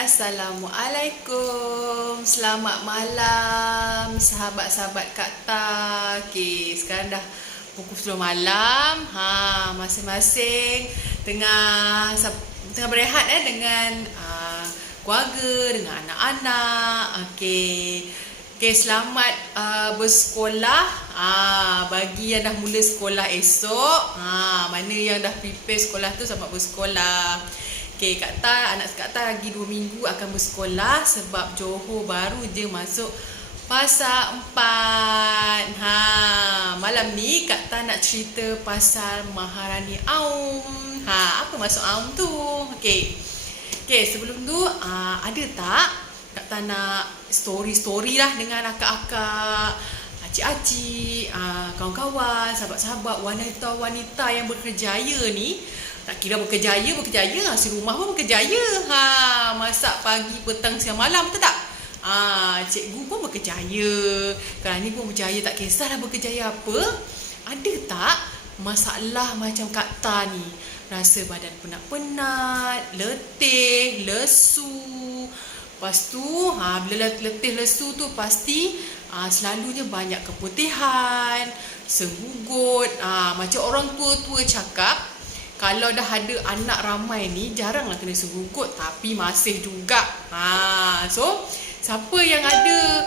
Assalamualaikum. Selamat malam sahabat-sahabat Kak Ta. Okey, sekarang dah pukul 10 malam. Masing-masing tengah berehat dengan keluarga, dengan anak-anak. Okey, selamat bersekolah. Bagi yang dah mula sekolah esok, mana yang dah prepare sekolah tu selamat bersekolah. Okay, Kak Ta, anak Kak Ta lagi 2 minggu akan bersekolah sebab Johor baru je masuk fasa 4. Malam ni Kak Ta nak cerita pasal Maharani Aum. Apa maksud Aum tu? Okay, sebelum tu ada tak Kak Ta nak story lah dengan akak-akak, acik-acik, kawan-kawan, sahabat-sahabat, wanita-wanita yang berkerjaya ni. Tak kira berkerjaya, si rumah pun berkerjaya. Masak pagi, petang, siang, malam, betul tak? Cikgu pun berkerjaya. Kalau ni pun berjaya, tak kisahlah berkerjaya apa. Ada tak masalah macam Kak Ta ni? Rasa badan penat-penat, letih, lesu. Lepas tu, bila letih, lesu tu pasti selalunya banyak keputihan, segugut. Macam orang tua-tua cakap, kalau dah ada anak ramai ni, jaranglah kena segugut, tapi masih juga. So, siapa yang ada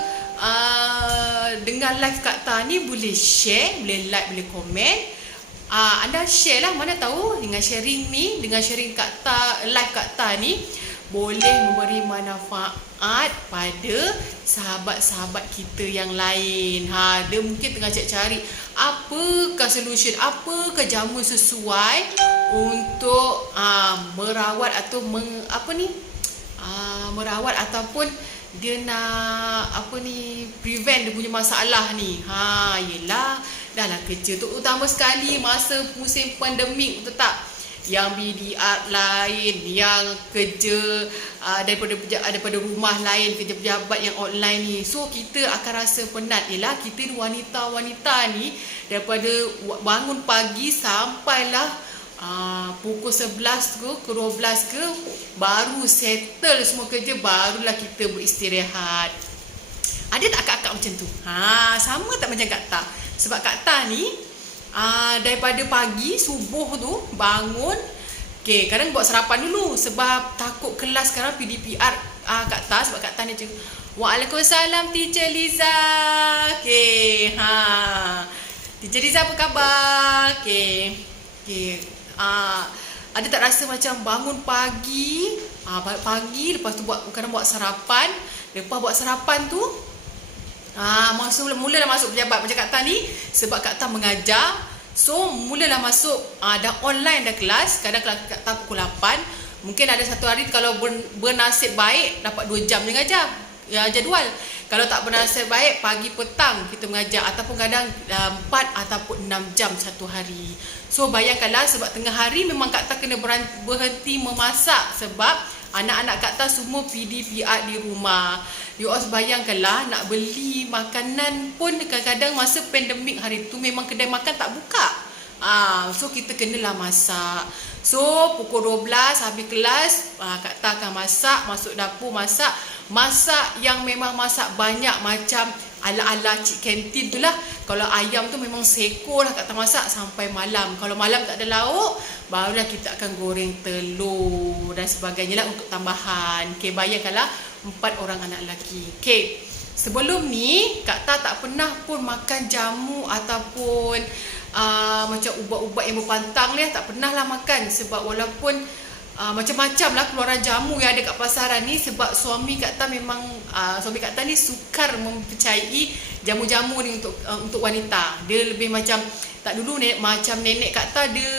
dengar live Kak Ta ni boleh share, boleh like, boleh komen. Anda share lah, mana tahu dengan sharing ni, dengan sharing Kak Ta, live Kak Ta ni, boleh memberi manfaat pada sahabat-sahabat kita yang lain. Dia mungkin tengah cari apakah solution, apakah jamu sesuai untuk merawat atau merawat ataupun dia nak prevent dia punya masalah ni. Yelah, dah lah kerja tu utama sekali masa musim pandemik, betul tak? Yang BDR lain, yang kerja daripada rumah lain, kerja pejabat yang online ni. So kita akan rasa penat. Yelah, kita wanita-wanita ni daripada bangun pagi sampailah pukul 11 ke 12 ke baru settle semua kerja, barulah kita beristirahat. Ada tak akak-akak macam tu? Sama tak macam Kak Ta? Sebab Kak Ta ni daripada pagi subuh tu bangun, kadang buat sarapan dulu sebab takut kelas sekarang PDPR Kak Ta. Sebab Kak Ta ni cakap, Waalaikumsalam Teacher Liza. Teacher Liza apa khabar? Ada tak rasa macam bangun pagi, lepas tu kadang buat sarapan. Lepas buat sarapan tu mulalah masuk pejabat macam Kak Ta ni. Sebab Kak Ta mengajar, so mulalah masuk dah online dah kelas. Kadang Kak Ta pukul 8. Mungkin ada satu hari kalau bernasib baik dapat 2 jam je mengajar jadual. Kalau tak bernasib baik, pagi petang kita mengajar, ataupun kadang 4 ataupun 6 jam satu hari. So bayangkanlah, sebab tengah hari memang Kak Ta kena berhenti memasak sebab anak-anak Kak Ta semua PDPR di rumah. You all bayangkanlah, nak beli makanan pun kadang-kadang masa pandemik hari tu memang kedai makan tak buka. So kita kenalah masak. So pukul 12 habis kelas, Kak Ta akan masak, masuk dapur masak. Masak yang memang masak banyak, macam ala-ala cik kantin tu lah. Kalau ayam tu memang seekor lah Kak Ta masak sampai malam. Kalau malam tak ada lauk, barulah kita akan goreng telur dan sebagainya lah untuk tambahan. Bayangkanlah 4 orang anak lelaki. Sebelum ni Kak Ta tak pernah pun makan jamu ataupun macam ubat-ubat yang berpantang ni, tak pernah lah makan. Sebab walaupun macam-macam lah keluaran jamu yang ada kat pasaran ni, sebab suami Kak Ta memang suami Kak Ta ni sukar mempercayai jamu-jamu ni untuk wanita. Dia lebih macam tak dulu macam nenek Kak Ta, dia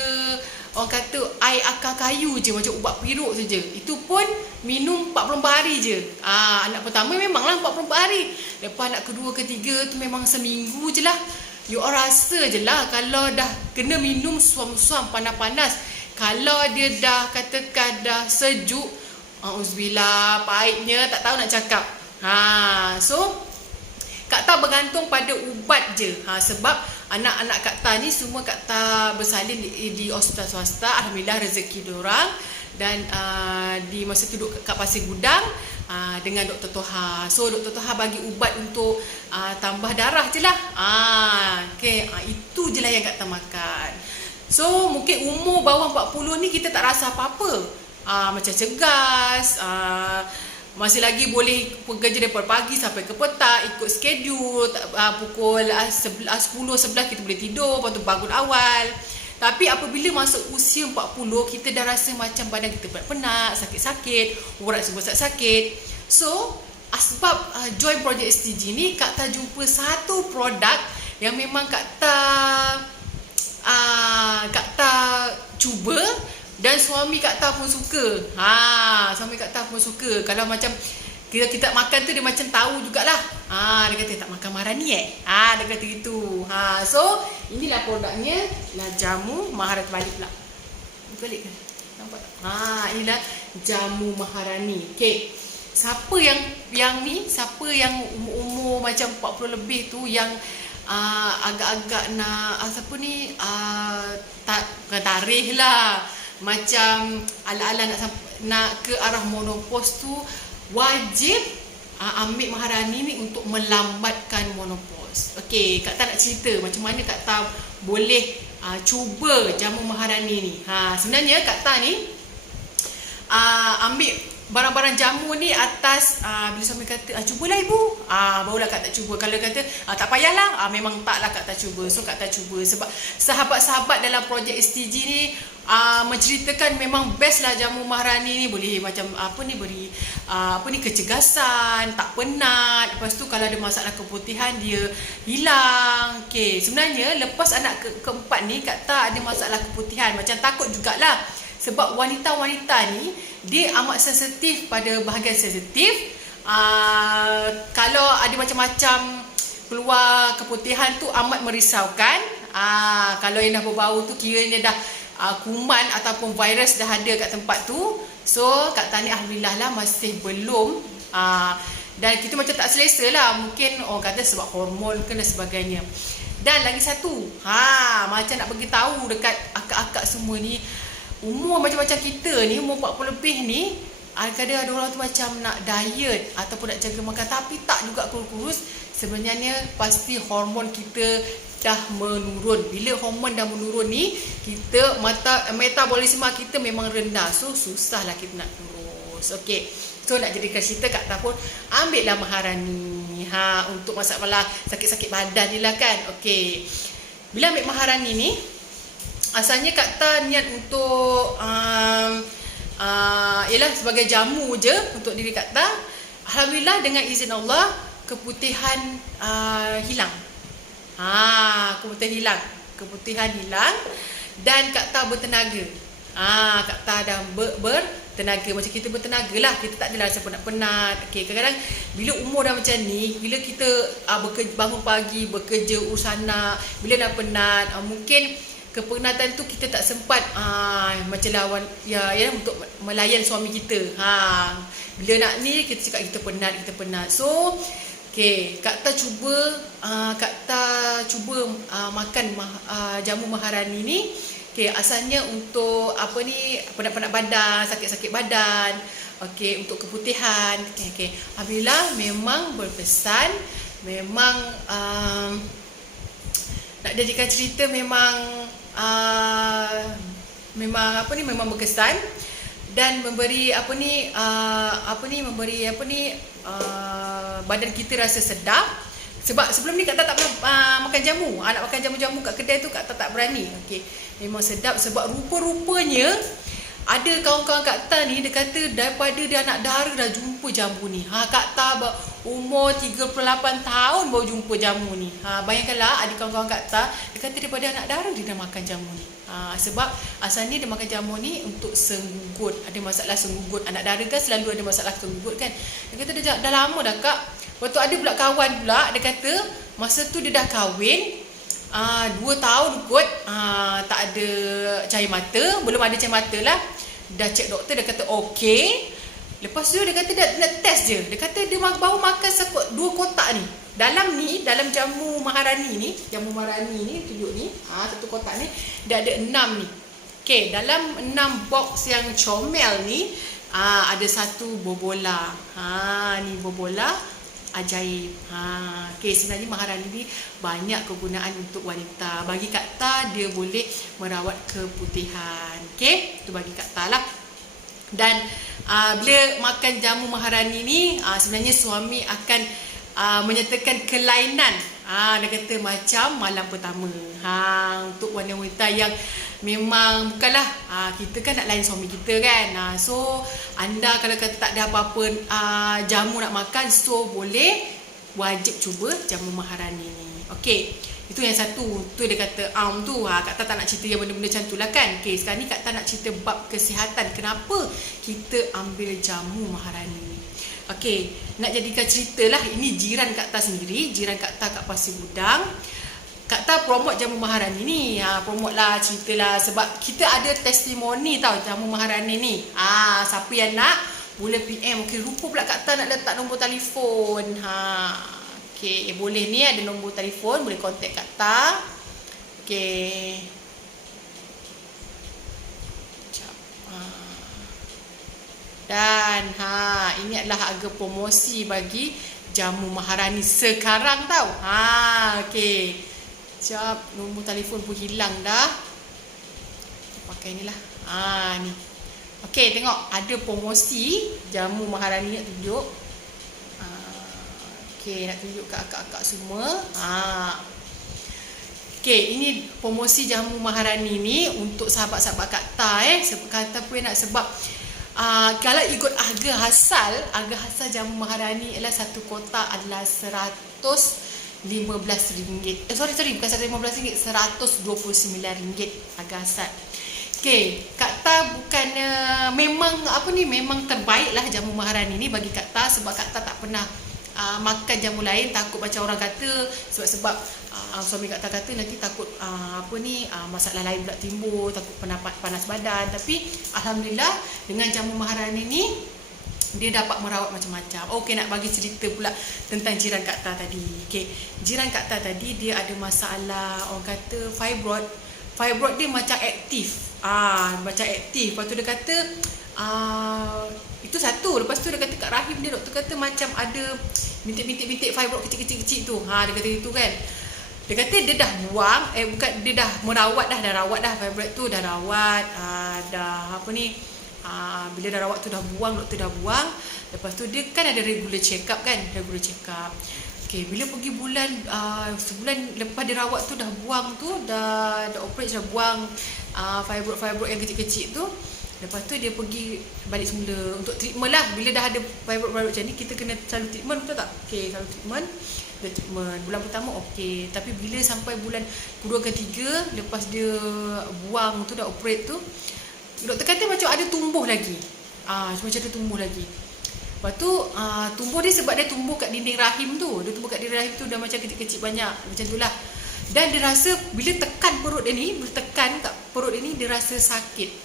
orang kata air akar kayu je, macam ubat piruk saja. Itu pun minum 44 hari je. Anak pertama memanglah 44 hari. Lepas anak kedua, ketiga tu memang seminggu je lah. You all rasa je lah kalau dah kena minum suam-suam panas-panas. Kalau dia dah katakan dah sejuk, auzubillah, pahitnya tak tahu nak cakap. So Kak Ta bergantung pada ubat je. Sebab anak-anak Kak Ta ni semua Kak Ta bersalin di hospital swasta. Alhamdulillah rezeki diorang. dan di masa tu duduk kat Pasir Gudang dengan Dr. Toha. So Dr. Toha bagi ubat untuk tambah darah je lah. Okay, itu je lah yang Kak Tan makan. So mungkin umur bawah 40 ni kita tak rasa apa-apa, macam cegas, masih lagi boleh bekerja daripada pagi sampai ke petang, ikut skedul, pukul 10-11 kita boleh tidur, lepas tu bangun awal. Tapi apabila masuk usia 40, kita dah rasa macam badan kita penat, sakit-sakit, urat semua sakit. So sebab join projek STG ni, Kak Ta jumpa satu produk yang memang Kak Ta cuba, dan suami Kak Ta pun suka. Suami Kak Ta pun suka. Kalau macam kita makan tu, dia macam tahu jugalah. Dia kata tak makan Maharani dia kata gitu. So inilah produknya, lah jamu Maharani. Balik pula. Balik kan? Nampak tak? Inilah jamu Maharani. Okey. Siapa yang ni, siapa yang umur macam 40 lebih tu, yang agak-agak nak bukan tarikh lah, macam ala-ala nak ke arah menopause tu, wajib ambil Maharani ni untuk melambatkan menopause. Okey, Kak Ta nak cerita macam mana Kak Ta boleh cuba jamu Maharani ni. Sebenarnya Kak Ta ni ambil barang-barang jamu ni atas bila suami kata cubalah ibu, barulah Kak Ta cuba. Kalau kata tak payahlah, memang taklah Kak Ta cuba. So Kak Ta cuba sebab sahabat-sahabat dalam projek STG ni menceritakan memang best lah jamu Maharani ni. Boleh macam beri kecergasan, tak penat. Lepas tu kalau ada masalah keputihan, dia hilang. Okay, sebenarnya lepas anak keempat ni, Kak Ta ada masalah keputihan, macam takut jugalah. Sebab wanita-wanita ni dia amat sensitif pada bahagian sensitif. Kalau ada macam-macam keluar keputihan tu amat merisaukan. Kalau yang dah berbau tu kiranya dah kuman ataupun virus dah ada kat tempat tu. So Kak Ta ni alhamdulillah lah masih belum. Dan kita macam tak selesa lah. Mungkin orang kata sebab hormon ke dan sebagainya. Dan lagi satu, macam nak bagi tahu dekat akak-akak semua ni, umur macam-macam kita ni, umur 40 lebih ni, kadang ada orang tu macam nak diet ataupun nak jaga makan, tapi tak juga kurus-kurus. Sebenarnya pasti hormon kita dah menurun. Bila hormon dah menurun ni, kita metabolisme kita memang rendah. So susahlah kita nak kurus. Okey. So nak jadikan cerita, Kak Ta pun ambil lah Maharani untuk masalah sakit-sakit badan ni lah kan. Okey. Bila ambil Maharani ni, asalnya Kak Ta niat untuk ialah sebagai jamu je untuk diri Kak Ta. Alhamdulillah dengan izin Allah, keputihan hilang. Keputihan hilang dan Kak Ta bertenaga. Kak Ta dah bertenaga. Macam kita bertenaga lah, kita tak adalah rasa penat-penat. Okay, kadang-kadang bila umur dah macam ni, bila kita bangun pagi, bekerja, urus anak, bila dah penat, mungkin kepenatan tu kita tak sempat macam lawan untuk melayan suami kita. Bila nak ni kita cakap kita penat. So Kak Ta cuba makan jamu Maharani ni. Asalnya untuk penat-penat badan, sakit-sakit badan, untuk keputihan. Alhamdulillah memang berpesan, memang nak jadikan cerita memang memang berkesan dan memberi badan kita rasa sedap. Sebab sebelum ni Kak Ta tak pernah makan jamu. Nak makan jamu-jamu kat kedai tu Kak Ta tak berani. Memang sedap sebab rupa-rupanya ada kawan-kawan Kak Ta ni, dia kata daripada dia anak dara dah jumpa jamu ni. Kak Ta umur 38 tahun baru jumpa jamu ni. Bayangkanlah ada kawan-kawan Kak Ta, dia kata daripada anak dara dia dah makan jamu ni. Sebab asalnya dia makan jamu ni untuk senggugut. Ada masalah senggugut. Anak dara kan selalu ada masalah senggugut kan. Dia kata dah lama dah Kak. Lepas tu ada pula kawan pula, dia kata masa tu dia dah kahwin 2 tahun kot, tak ada cahaya mata, belum ada cahaya mata lah. Dah cek doktor, dia kata okey. Lepas tu dia kata dia nak test je. Dia kata dia baru makan 2 kotak ni. Dalam jamu Maharani ni, tunjuk ni, 1 kotak ni, dia ada 6 ni. Okay, dalam 6 box yang comel ni ada satu bobola. Ni bobola ajaib. Okay, sebenarnya Maharani ni banyak kegunaan untuk wanita. Bagi Kak Ta, dia boleh merawat keputihan. Okay, itu bagi Kak Ta lah. Dan bila makan jamu Maharani ni, sebenarnya suami akan menyatakan kelainan. Dia kata macam malam pertama. Untuk wanita yang memang bukanlah kita kan nak lain suami kita kan. So anda kalau kata tak ada apa-apa jamu nak makan, so boleh wajib cuba jamu Maharani ni. Okey, itu yang satu. Tu dia kata tu Kak Ta tak nak cerita yang benda-benda macam tu lah kan. Okey, sekarang ni Kak Ta nak cerita bab kesihatan. Kenapa kita ambil jamu Maharani ni? Okey, nak jadikan cerita lah. Ini jiran Kak Ta sendiri, jiran Kak Ta kat Pasir Gudang. Kak Ta promote jamu Maharani ni. Promote lah, cerita lah. Sebab kita ada testimoni tau jamu Maharani ni. Siapa yang nak boleh PM. Okey, lupa pula Kak Ta nak letak nombor telefon. Okey, boleh ni ada nombor telefon, boleh kontak Kak Ta. Okey. Dan ini adalah harga promosi bagi jamu Maharani sekarang tau. Okey. Sekejap, nombor telefon pun hilang dah. Pakai ni lah. Ni. Okey, tengok ada promosi jamu Maharani, nak tunjuk. Okey, nak tunjuk kat akak-akak semua. Okey, ini promosi jamu Maharani ni untuk sahabat-sahabat Kak Ta sebab kata apa nak, sebab kalau ikut harga hasal jamu Maharani ialah satu kotak adalah RM115. Sorry, bukan RM115, RM129 harga hasal. Okey, Kak Ta bukannya memang terbaiklah jamu Maharani ni bagi Kak Ta, sebab Kak Ta tak pernah makan jamu lain, takut macam orang kata sebab suami Kak Ta kata nanti takut masalah lain pula timbul, takut panas badan. Tapi alhamdulillah dengan jamu Maharani ni dia dapat merawat macam-macam. Okey, nak bagi cerita pula tentang jiran Kak Ta tadi. Okey, jiran Kak Ta tadi dia ada masalah, orang kata fibroid dia macam aktif. Macam aktif. Lepas tu dia kata itu satu. Lepas tu dia kata kat rahim dia, doktor kata macam ada bintik-bintik fibroid kecil-kecil tu. Dia kata itu kan. Dia kata dia dah buang, dia dah merawat dah fibroid tu, dah rawat, bila dah rawat tu dah buang, doktor dah buang. Lepas tu dia kan ada regular check up. Okey, bila pergi sebulan lepas dia rawat tu dah buang tu, dah operate, dah buang fibroid yang kecil-kecil tu. Lepas tu dia pergi balik semula untuk treatment lah. Bila dah ada fibroid macam ni, kita kena selalu treatment, betul tak? Okey, selalu treatment. Bulan pertama okey, tapi bila sampai bulan kedua ketiga lepas dia buang tu, dah operate tu, doktor kata macam ada tumbuh lagi. Macam ada tumbuh lagi. Lepas tu tumbuh dia sebab dia tumbuh kat dinding rahim tu. Dia tumbuh kat dinding rahim tu dah macam kecil-kecil banyak, macam tu lah. Dan dia rasa bila tekan perut dia ni, dia rasa sakit.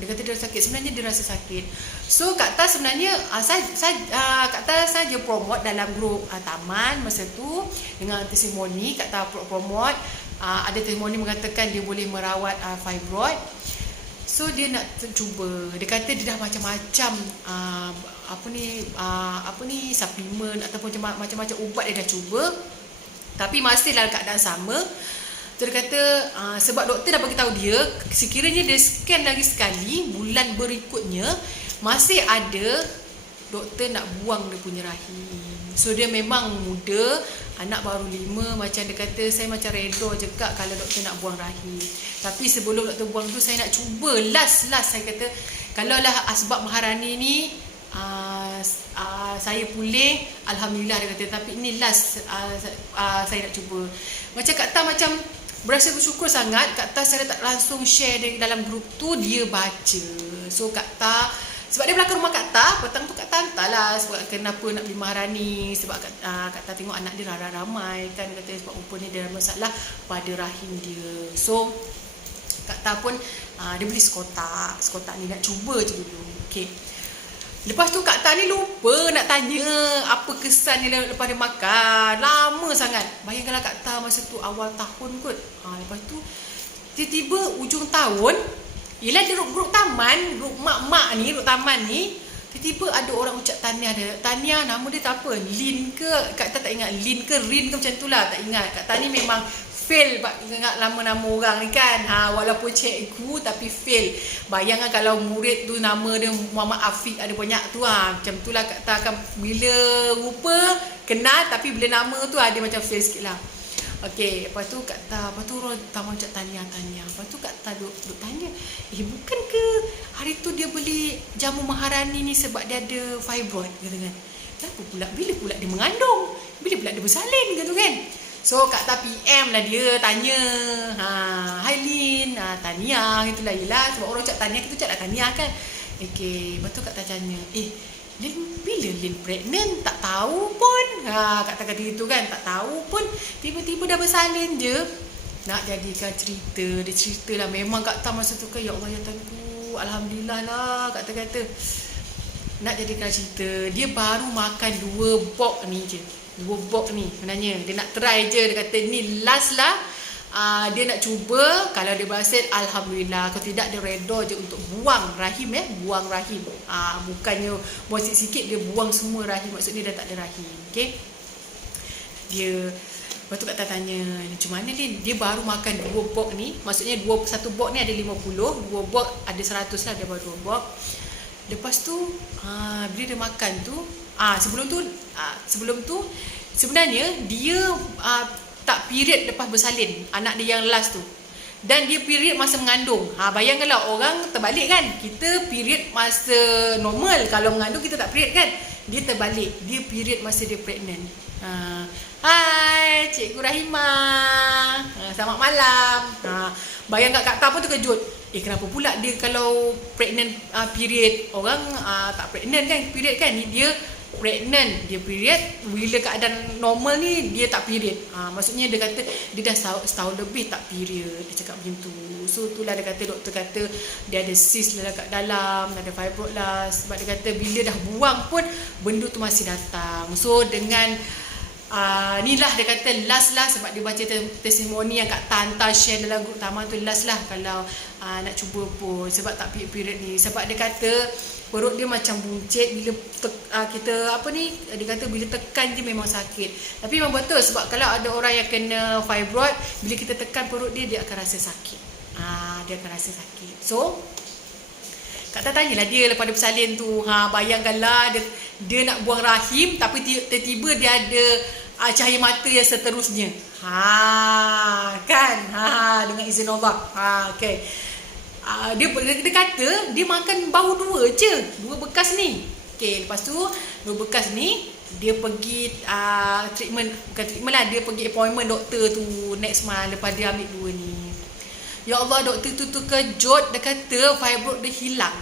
Dia kata dia sakit. Sebenarnya dia rasa sakit. So Kak Ta sebenarnya Kak Ta saja promote dalam grup Taman masa tu dengan testimoni. Kak Ta promote ada testimoni mengatakan dia boleh merawat fibroid. So dia nak cuba. Dia kata dia dah macam-macam suplemen ataupun macam-macam ubat dia dah cuba, tapi masih dalam keadaan sama. Dia kata sebab doktor dah bagi tahu dia, sekiranya dia scan lagi sekali bulan berikutnya masih ada, doktor nak buang dia punya rahim. So dia memang muda, anak baru 5, macam dia kata saya macam redha je Kak kalau doktor nak buang rahim. Tapi sebelum doktor buang tu saya nak cuba last saya kata kalaulah asbab Maharani ni saya pulih, alhamdulillah dia kata, tapi ini last saya nak cuba. Macam Kak Ta macam berasa bersyukur sangat. Kak Ta secara tak langsung share dalam grup tu, dia baca. So Kak Ta, sebab dia belakang rumah Kak Ta, petang tu Kak Ta hantarlah sebab kenapa nak beli Maharani. Sebab Kak Ta tengok anak dia ramai kan, kata sebab rupanya dia ada masalah pada rahim dia. So Kak Ta pun dia beli sekotak ni nak cuba je dulu. Okay. Lepas tu Kak Ta ni lupa nak tanya apa kesan dia lepas dia makan. Lama sangat. Bayangkanlah Kak Ta masa tu awal tahun kot. Lepas tu tiba-tiba ujung tahun Yelah di grup taman, grup mak-mak ni, grup taman ni, tiba-tiba ada orang ucap tahniah dia. Tahniah nama dia tak apa, Lin ke, Kak tak ingat, Lin ke Rin ke macam tu lah, tak ingat. Kak Tani memang fail ingat nama-nama orang ni kan. Walaupun cikgu tapi fail. Bayangkan kalau murid tu nama dia Muhammad Afiq ada banyak tu macam tu lah Kak akan bila rupa kenal tapi bila nama tu ada macam fail sikit lah. Okey, lepas tu Kak lepas tu orang tamu cak tanya. Lepas tu Kak duk tanya, bukan ke hari tu dia beli jamu Maharani ni sebab dia ada fibroid kata kan. Kenapa pula? Bila pula dia mengandung? Bila pula dia bersalin kata kan. So Kak PM lah dia tanya. Hai Lin, tahniah gitulah. Yelah sebab orang cak tahniah kita cak nak tahniah kan. Okey, lepas tu Kak tanya, Lin, bila Lin pregnant? Tak tahu pun. Kata gitu kan, tak tahu pun. Tiba-tiba dah bersalin je. Nak jadikan cerita. Dia cerita lah. Memang Kak Tam masa tu kan, ya Allah ya Tuhanku, alhamdulillah lah kata-kata. Nak jadikan cerita. Dia baru makan 2 box ni je. 2 box ni sebenarnya. Dia nak try je. Dia kata ni last lah. Dia nak cuba. Kalau dia berhasil, alhamdulillah. Kalau tidak, dia redha je untuk buang rahim. Buang rahim. Bukannya buang sikit-sikit, dia buang semua rahim. Maksudnya dia dah tak ada rahim. Okay. Lepas tu Kak tanya, macam mana Lin? Dia baru makan 2 box ni. Maksudnya 1 box ni ada 50, 2 box ada 100 lah. Dia baru 2 box. Lepas tu bila dia makan tu, sebelum tu sebenarnya dia tak period lepas bersalin, anak dia yang last tu. Dan dia period masa mengandung. Bayangkanlah orang terbalik kan. Kita period masa normal, kalau mengandung kita tak period kan. Dia terbalik, dia period masa dia pregnant. Hai Cikgu Rahimah, selamat malam. Bayangkan Kak Ta pun terkejut. Kenapa pula dia kalau pregnant period, orang tak pregnant kan, period kan. Dia pregnant, dia period. Bila keadaan normal ni dia tak period. Maksudnya dia kata dia dah setahun lebih tak period. Dia cakap macam tu. So itulah dia kata, doktor kata dia ada cyst lah kat dalam, ada fibroid lah. Sebab dia kata bila dah buang pun benda tu masih datang. So dengan inilah dia kata last lah, sebab dia baca testimoni yang Kak Tanta share dalam grup taman tu, last lah kalau nak cuba pun sebab tak period ni. Sebab dia kata perut dia macam buncit bila kita dia kata bila tekan je memang sakit. Tapi memang betul, sebab kalau ada orang yang kena fibroid, bila kita tekan perut dia akan rasa sakit. Dia akan rasa sakit. So Kak tanyalah dia lepas dia bersalin tu, bayangkanlah dia nak buang rahim tapi tiba-tiba dia ada cahaya mata yang seterusnya. Kan? Dengan izin Allah. Okay. Dia kata dia makan baru 2 je, 2 bekas ni. Okay, lepas tu 2 bekas ni dia pergi treatment, bukan treatment lah, dia pergi appointment doktor tu next month lepas dia ambil 2 ni. Ya Allah, doktor tu terkejut. Dia kata fibroid dia hilang.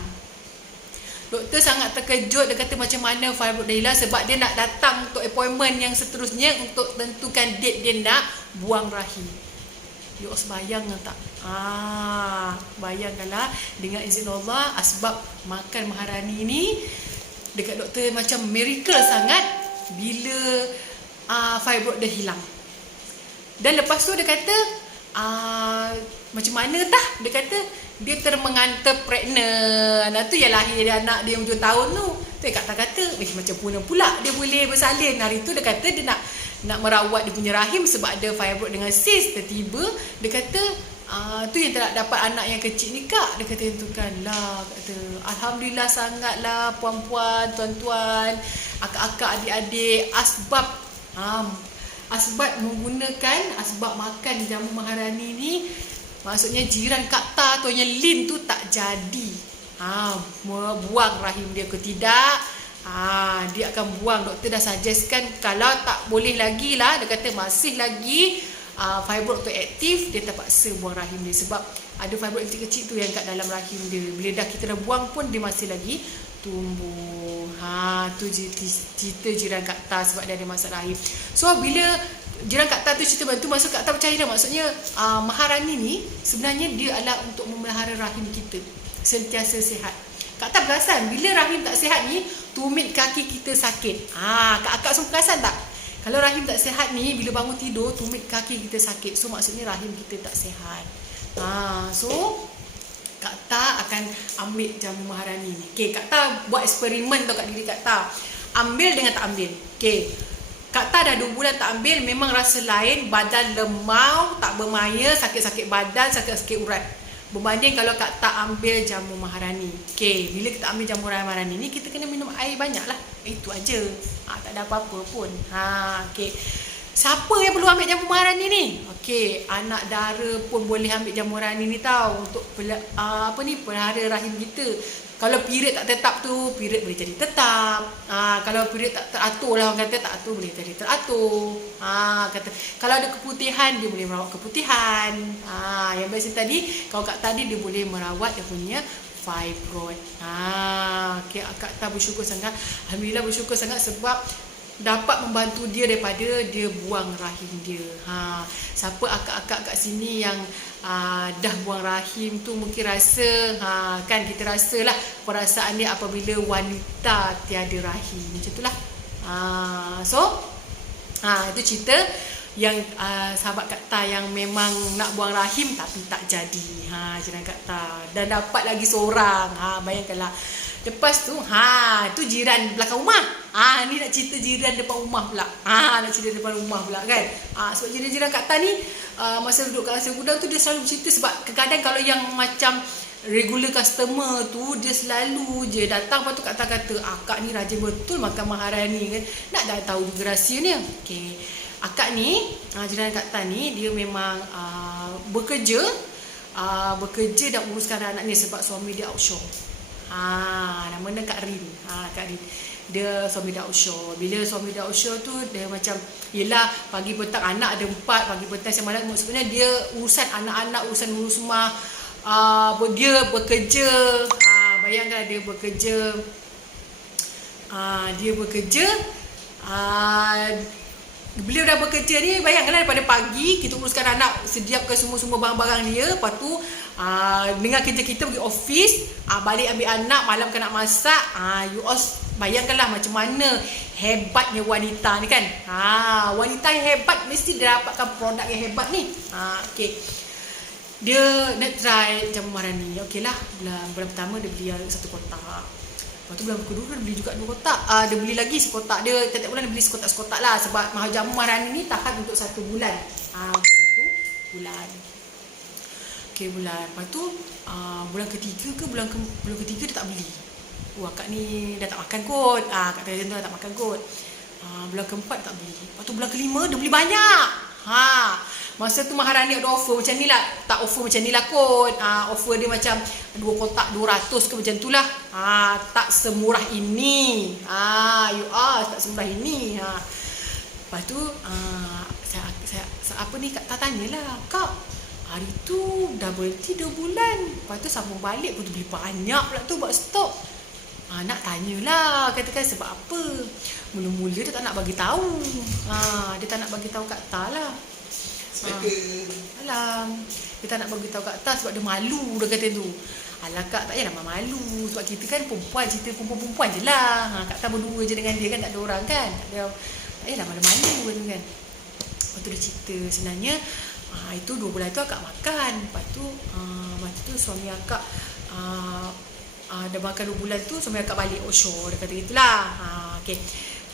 Doktor sangat terkejut. Dia kata macam mana fibroid dia hilang, sebab dia nak datang untuk appointment yang seterusnya untuk tentukan date dia nak buang rahim. You bayang tak? Bayangkanlah dengan izin Allah, asbab makan Maharani ni dekat doktor macam miracle sangat bila fibroid dia hilang. Dan lepas tu dia kata macam mana tah? Dia kata dia termengantar pregnant. Tu yang lahir dia anak dia 7 tahun tu. Tu yang kata macam pula dia boleh bersalin. Hari tu dia kata dia nak merawat dia punya rahim sebab ada fibroid dengan cyst. Tiba-tiba dia kata tu yang tak dapat anak yang kecil ni Kak. Dia kata tentukan lah. Kata alhamdulillah sangatlah puan-puan, tuan-tuan, akak-akak, adik-adik, asbab menggunakan asbab makan jamu Maharani ni. Maksudnya jiran Kak Ta tu yang Lin tu tak jadi buang rahim dia ke tidak. Dia akan buang. Doktor dah suggestkan kalau tak boleh lagi lah, dia kata masih lagi fibroid tu aktif, dia terpaksa buang rahim dia. Sebab ada fibroid kecil-kecil tu yang kat dalam rahim dia. Bila kita dah buang pun dia masih lagi tumbuh. Tu cerita jiran Kak Ta sebab dia ada masalah rahim. So bila jiran Kak Ta tu cerita bantu, maksud Kak Ta percaya dah, maksudnya Maharani ni sebenarnya dia adalah untuk memelihara rahim kita sentiasa sihat. Kak Ta perasan bila rahim tak sihat ni, tumit kaki kita sakit. Kak-kak semua perasan tak? Kalau rahim tak sihat ni, bila bangun tidur tumit kaki kita sakit. So maksudnya rahim kita tak sihat. So Kak Ta akan ambil jamu Maharani ni. Okay, Kak Ta buat eksperimen tau kat diri Kak Ta. Ambil dengan tak ambil. Okay, Kak Ta dah 2 bulan tak ambil, memang rasa lain, badan lemau, tak bermaya, sakit-sakit badan, sakit-sakit urat. Berbanding kalau Kak Ta ambil jamu Maharani. Okay, bila kita ambil jamu Maharani ni, kita kena minum air banyak lah. Itu aja. Tak ada apa-apa pun. Okay. Siapa yang perlu ambil jamu Maharani ni? Okey, anak dara pun boleh ambil jamu Maharani ni tau, untuk pelihara rahim kita. Kalau period tak tetap tu, period boleh jadi tetap. Kalau period tak teratur lah, orang kata tak atur, boleh jadi teratur. Kalau ada keputihan, dia boleh merawat keputihan. Yang biasa tadi, kalau Kak tadi dia boleh merawat dia punya fibroid. Okay, Kak Ta bersyukur sangat. Alhamdulillah bersyukur sangat sebab dapat membantu dia daripada dia buang rahim dia. Siapa akak-akak kat sini yang dah buang rahim tu mungkin rasa, kan kita rasalah perasaan dia apabila wanita tiada rahim. Macam itulah. Itu cerita yang sahabat Kak Ta yang memang nak buang rahim tapi tak jadi. Cerita Kak Ta. Dan dapat lagi seorang. Bayangkanlah. Lepas tu, tu jiran belakang rumah. Ni nak cerita jiran depan rumah pula. Nak cerita depan rumah pula kan. Sebab jiran-jiran Kak Ta ni, masa duduk kat Nasi Gudang tu dia selalu cerita, sebab kadang-kadang kalau yang macam regular customer tu, dia selalu je datang. Lepas tu Kak Ta kata, akak ni rajin betul makan Maharani kan. Nak dah tahu juga rahsianya. Okay. Akak ni, jiran Kak Ta ni, dia memang bekerja dan uruskan anak ni sebab suami dia outshore. Nama dia Kak Rin. Kak Rin. Dia suami dia outshore. Bila suami dia outshore tu, dia macam, yelah pagi petang anak ada 4, pagi petang siang malam. Sebenarnya dia urusan anak-anak, urusan urus rumah. Dia bekerja. Bayangkan dia bekerja. Beliau dah bekerja ni, bayangkanlah daripada pagi kita uruskan anak, sediakan semua barang-barang dia. Lepas tu dengan kerja kita pergi office, balik ambil anak, malam kena masak. You all bayangkanlah macam mana hebatnya wanita ni kan. Wanita yang hebat mesti dia dapatkan produk yang hebat ni. Okay. Dia nak try jamu Maharani. Okey lah, bulan pertama dia beli 1 kotak. Lepas tu bulan kedua dia beli juga 2 kotak. Dia beli lagi sekotak. Dia tiap bulan dia beli sekotak-sekotak lah. Sebab jamu Maharani ni tahan untuk 1 bulan. Untuk 1 bulan. Okay, bulan. Lepas tu bulan ketiga ke bulan ketiga dia tak beli. Akak ni dah tak makan kot. Kak macam tu dah tak makan kot. Bulan keempat tak beli. Lepas tu bulan kelima dia beli banyak. Masa tu Maharani ada offer macam ni lah. Tak offer macam ni lah kot. Offer dia macam 2 kotak 200 ke macam tu lah. Tak semurah ini. Tak semurah ini. Lepas tu saya Kak Ta tanyalah, Kak, hari tu dah berhenti 2 bulan. Lepas tu sambung balik, lepas tu beli banyak pula tu buat stok. Nak tanyalah, katakan sebab apa. Mula-mula dia tak nak bagi tahu. Dia tak nak bagi tahu Kak Ta lah. Dia tak nak bagi tahu Kak Ta sebab dia malu, dia kata tu. Alah Kak, tak payah malu. Sebab kita kan perempuan, cerita perempuan-perempuan je lah. Kak Ta berdua je dengan dia kan, tak ada orang kan. Tak payahlah malu-malu kan. Lepas tu dia cerita sebenarnya itu 2 bulan tu akak makan. Lepas tu suami akak dah makan 2 bulan tu, suami akak balik offshore. Dia kata gitulah. Okay.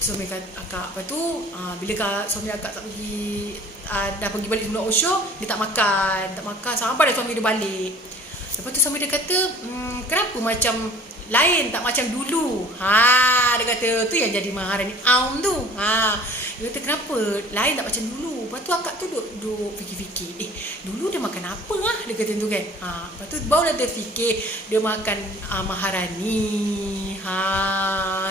Suami akak, lepas tu bila suami akak tak pergi, dah pergi balik sebelum offshore, dia tak makan sampai dah suami dia balik. Lepas tu suami dia kata, kenapa macam lain, tak macam dulu. Dia kata tu yang jadi Maharani tu. Dia kata kenapa lain tak macam dulu. Lepas tu akak tu duduk fikir-fikir, dulu dia makan apa dia kata tu kan. Lepas tu barulah dia fikir dia makan Maharani.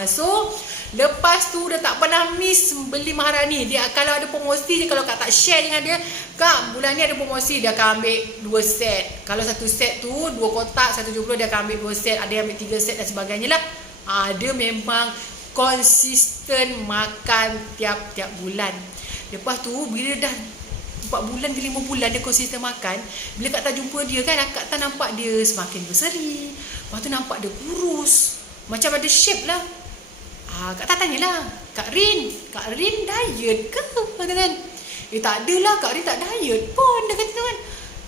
So lepas tu dia tak pernah miss beli Maharani. Dia kalau ada promosi je, kalau Kak tak share dengan dia, Kak bulan ni ada promosi, dia akan ambil 2 set. Kalau 1 set tu 2 kotak 170, dia akan ambil 2 set. Ada yang ambil 3 set dan sebagainya lah. Dia memang konsisten makan tiap-tiap bulan. Lepas tu bila dah 4 bulan ke 5 bulan dia konsisten makan, bila Kak Ta jumpa dia kan, Kak Ta nampak dia semakin berseri. Lepas tu nampak dia kurus, macam ada shape lah. Kak Ta tanyalah, Kak Rin diet ke? Kata kan, tak adalah Kak Rin tak diet pun, dia kata kan.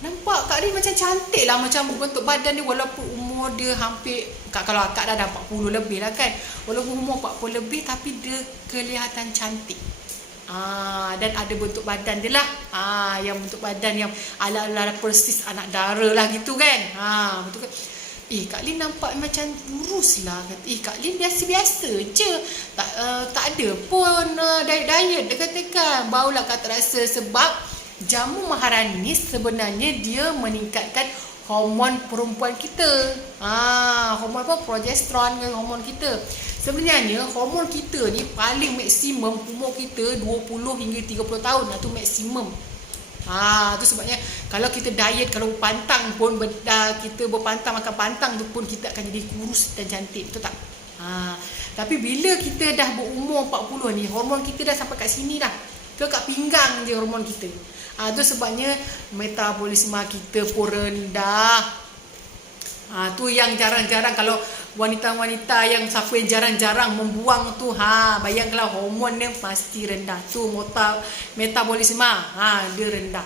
Nampak Kak Rin macam cantik lah, macam bentuk badan dia walaupun umur dia hampir, kalau akak dah 40 lebih lah kan, walaupun umur 40 lebih tapi dia kelihatan cantik. Dan ada bentuk badan dia lah, yang bentuk badan yang ala-ala persis anak dara lah gitu kan. Betul kan? Kak Lin nampak macam kurus lah. Kak Lin biasa-biasa je, tak ada pun diet-diet. Dia katakan barulah kata rasa, sebab jamu Maharani ni sebenarnya dia meningkatkan hormon perempuan kita. Hormon apa? Progesteron ke hormon kita. Sebenarnya hormon kita ni paling maksimum umur kita 20 hingga 30 tahun. Itu maksimum. Tu sebabnya kalau kita diet, kalau pantang pun, kita berpantang makan pantang tu pun kita akan jadi kurus dan cantik, betul tak? Tapi bila kita dah berumur 40 ni, hormon kita dah sampai kat sini dah, ke kat pinggang je hormon kita. Tu sebabnya metabolisme kita pun rendah. Tu yang jarang-jarang kalau wanita-wanita yang siapa yang jarang-jarang membuang tu, bayangkanlah hormon dia pasti rendah. Tu metabolisme dia rendah.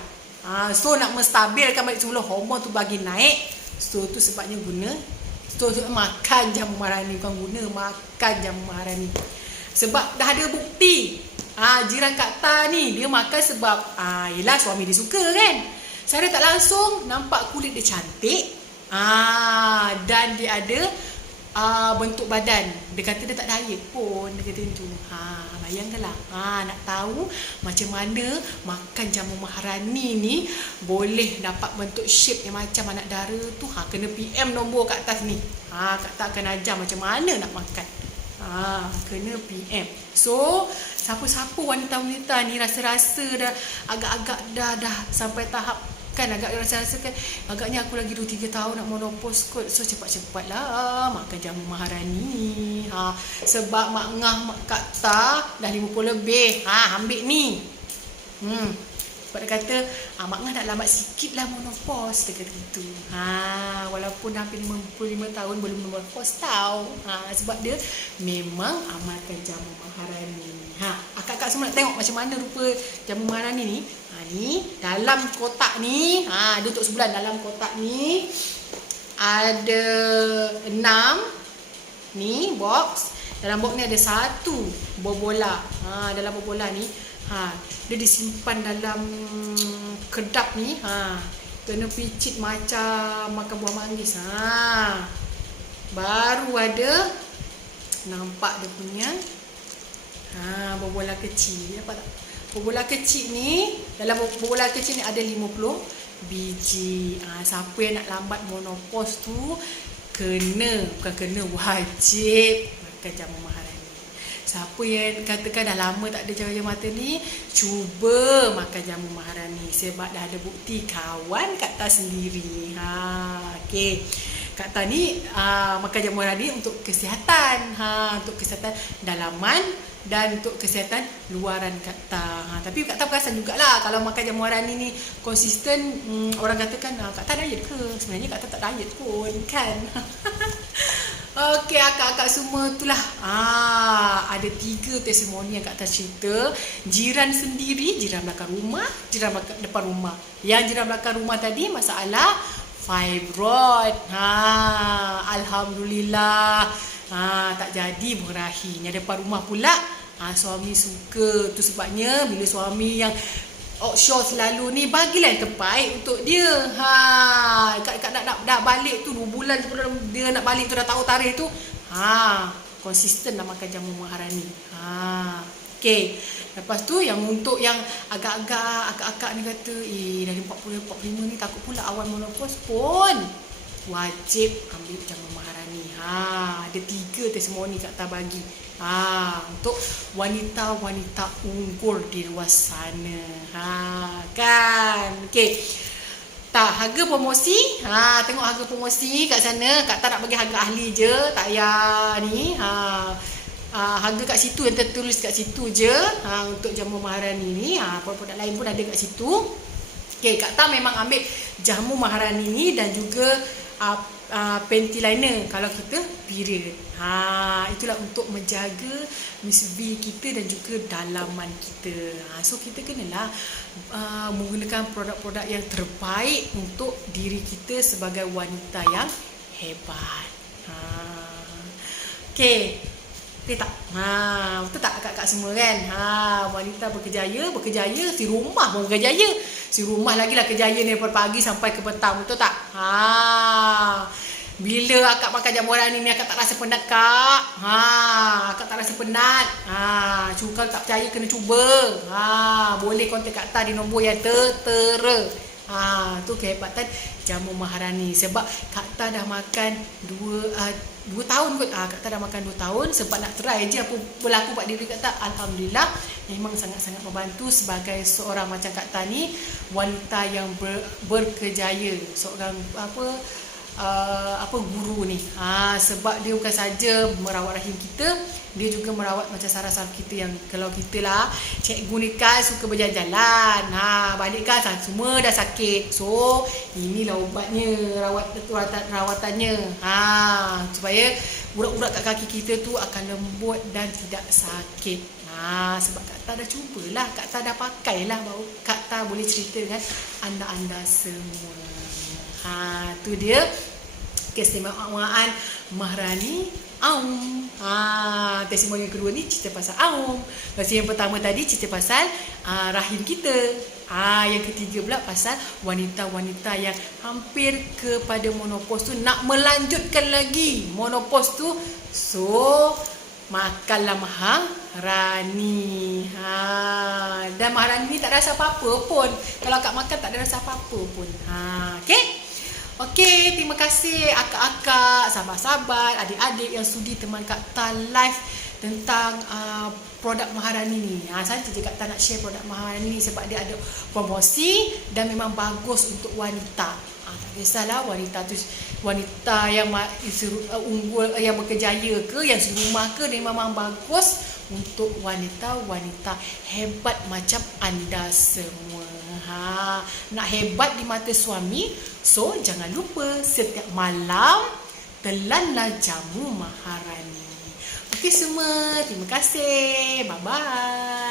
So nak menstabilkan balik semula hormon tu bagi naik, so tu sebabnya makan jamu Maharani, bukan guna makan jamu Maharani. Sebab dah ada bukti. Jiran Kak Ta ni dia makan sebab yelah suami dia suka kan. Secara tak langsung nampak kulit dia cantik. Dan dia ada bentuk badan. Dia kata dia tak diet pun, dia kata macam tu. Bayangkanlah, nak tahu macam mana makan jamu Maharani ni boleh dapat bentuk shape yang macam anak dara tu. Kena PM nombor kat atas ni. Kak Tak akan ajar macam mana nak makan. Kena PM. So siapa-siapa wanita-wanita ni rasa-rasa dah agak-agak dah sampai tahap kan, agak rasa-rasa kan agaknya aku lagi 2-3 tahun nak menopause kot. So cepat-cepatlah makan jamu Maharani. Sebab mak ngah mak Kak Ta dah 50 lebih. Ambil ni. Sebab dia kata mak ngah nak lambat sikit lah menopause, dia kata gitu. Walaupun hampir 55 tahun belum menopause tau. Sebab dia memang amalkan jamu Maharani. Akak-akak semua nak tengok macam mana rupa jamu Maharani ni. Ni dalam kotak ni, dia untuk sebulan. Dalam kotak ni ada 6 ni box. Dalam box ni ada 1 bola. Dalam bola ni dia disimpan dalam kedap ni. Kena picit macam makan buah manggis. Baru ada nampak dia punya bola kecil. Nampak tak? Bola kecil ni, dalam bola kecil ni ada 50 biji. Siapa yang nak lambat menopause tu wajib makan jamu Maharani. Siapa yang katakan dah lama tak ada cahaya mata ni, cuba makan jamu Maharani. Sebab dah ada bukti kawan Kak Ta sendiri. Okey. Kak Ta ni makan jamu Maharani untuk kesihatan. Untuk kesihatan dalaman dan untuk kesihatan luaran Kak Ta. Tapi Kak Ta perasan jugalah kalau makan jamu Maharani ni konsisten, orang katakan Kak Ta diet ke? Sebenarnya Kak Ta tak diet pun kan. Okey, akak-akak semua itulah. Ada 3 testimoni yang Kak Ta cerita. Jiran sendiri, jiran belakang rumah, jiran depan rumah. Yang jiran belakang rumah tadi masalah fibroid. Alhamdulillah. Tak jadi berakhir. Yang depan rumah pula suami suka. Tu sebabnya bila suami yang offshore selalu ni, bagilah yang terbaik untuk dia. Kat nak balik tu 2 bulan sebelum dia nak balik tu, dah tahu tarikh tu, konsisten nak makan jamu Maharani. Okey. Lepas tu yang untuk yang agak-agak akak-akak ni kata dari 40-45 ni takut pula awal menopause pun wajib ambil jamu Maharani. Ada 3 testimoni Kak Ta bagi. Untuk wanita-wanita unggul di luar sana. Kan. Okey. Harga promosi. Tengok harga promosi kat sana. Kak Ta nak bagi harga ahli je, tak payah ni. Harga kat situ yang tertulis kat situ je. Untuk jamu Maharani ni, produk lain pun ada kat situ. Okey, Kak Ta memang ambil jamu Maharani ni dan juga panty liner kalau kita period. Itulah untuk menjaga Miss V kita dan juga dalaman kita. So kita kenalah menggunakan produk-produk yang terbaik untuk diri kita sebagai wanita yang hebat. Okay. Betul tak? Betul tak kakak semua kan? Wanita berkejaya, si rumah pun berkejaya. Si rumah lagi lah kejaya ni daripada pagi sampai ke petang. Betul tak? Bila akak makan jamuan ni akak tak rasa penat kak. Akak tak rasa penat. Kalau tak percaya kena cuba. Boleh kontak Kak Ta di nombor yang tertera. Tu kehebatan jamu Maharani. Sebab Kak Ta dah makan 2 tahun kot. Kak Ta dah makan 2 tahun. Sebab nak try je apa berlaku pada diri Kak Ta. Alhamdulillah, memang sangat-sangat membantu sebagai seorang macam Kak Ta ni, wanita yang berkejaya, seorang guru ni. Sebab dia bukan saja merawat rahim kita, dia juga merawat macam saraf-saraf kita yang kalau kita lah cikgu ni kan suka berjalan-jalan, balik kan semua dah sakit. So inilah ubatnya, rawatannya, supaya urat-urat kat kaki kita tu akan lembut dan tidak sakit. Sebab Kak Ta dah cubalah, Kak Ta dah pakailah, baru Kak Ta boleh cerita dengan anda-anda semua. Tu dia keistimewaan Maharani Aum. Testimoni yang kedua ni cerita pasal Aum. Lepas yang pertama tadi cerita pasal rahim kita. Yang ketiga pula pasal wanita-wanita yang hampir kepada menopause tu, nak melanjutkan lagi menopause tu. So makanlah Maharani. Dan Maharani ni tak rasa apa-apa pun. Kalau akak makan tak ada rasa apa-apa pun. Okey, terima kasih akak-akak, sahabat-sahabat, adik-adik yang sudi teman Kak Ta live tentang produk Maharani ni. Saja je Kak Ta nak share produk Maharani ni sebab dia ada promosi dan memang bagus untuk wanita. Tak kisahlah wanita tu wanita yang unggul, yang berkejaya ke, yang serumah ke, dia memang bagus untuk wanita-wanita hebat macam anda semua. Nak hebat di mata suami, so jangan lupa setiap malam telanlah jamu Maharani. Okey semua, terima kasih. Bye-bye.